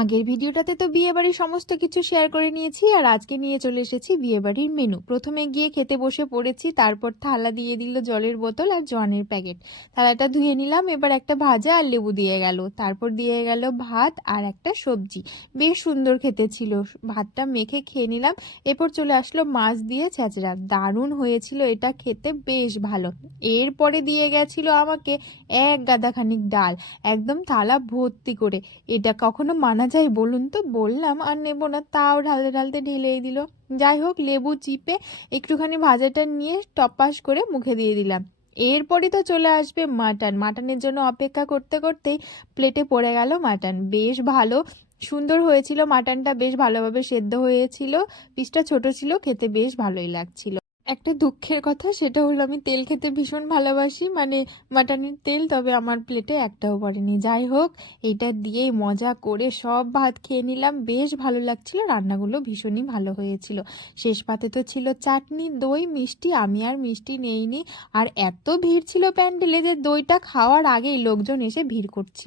আগের ভিডিওটাতে তো বিয়েবাড়ির সমস্ত কিছু শেয়ার করে নিয়েছি, আর আজকে নিয়ে চলে এসেছি বিয়েবাড়ির মেনু। প্রথমে গিয়ে খেতে বসে পড়েছি, তারপর থালা দিয়ে দিল জলের বোতল আর জোয়ানের প্যাকেট। থালাটা ধুয়ে নিলাম, এবার একটা ভাজা আর লেবু দিয়ে গেল, তারপর দিয়ে গেল ভাত আর একটা সবজি। বেশ সুন্দর খেতে ছিল। ভাতটা মেখে খেয়ে নিলাম। এরপর চলে আসলো মাছ দিয়ে ছেঁচড়া, দারুণ হয়েছিল এটা, খেতে বেশ ভালো। এরপরে দিয়ে গেছিল আমাকে এক গাদা খানিক ডাল, একদম থালা ভর্তি করে। এটা কখনো মানা যায় বলুন তো? বললাম আর নেব না, তাও ঢালতে ঢালতে ঢেলেই দিল। যাই হোক, লেবু চিপে একটুখানি ভাজাটা নিয়ে টপাস করে মুখে দিয়ে দিলাম। এরপরই তো চলে আসবে মাটন। মাটনের জন্য অপেক্ষা করতে করতেই প্লেটে পড়ে গেল মাটন। বেশ ভালো সুন্দর হয়েছিল মাটনটা, বেশ ভালোভাবে সেদ্ধ হয়েছিল। পিসটা ছোট ছিল, খেতে বেশ ভালোই লাগছিল। একটা দুঃখের কথা, সেটা হলো আমি তেল খেতে ভীষণ ভালোবাসি, মানে মাটনের তেল, তবে আমার প্লেটে একটাও পড়েনি। যাই হোক, এইটা দিয়েই মজা করে সব ভাত খেয়ে নিলাম। বেশ ভালো লাগছিল, রান্নাগুলো ভীষণই ভালো হয়েছিল। শেষ পাতে তো ছিল চাটনি, দই, মিষ্টি। আমি আর মিষ্টি নেইনি। আর এত ভিড় ছিল প্যান্ডেলে যে দইটা খাওয়ার আগেই লোকজন এসে ভিড় করছিল।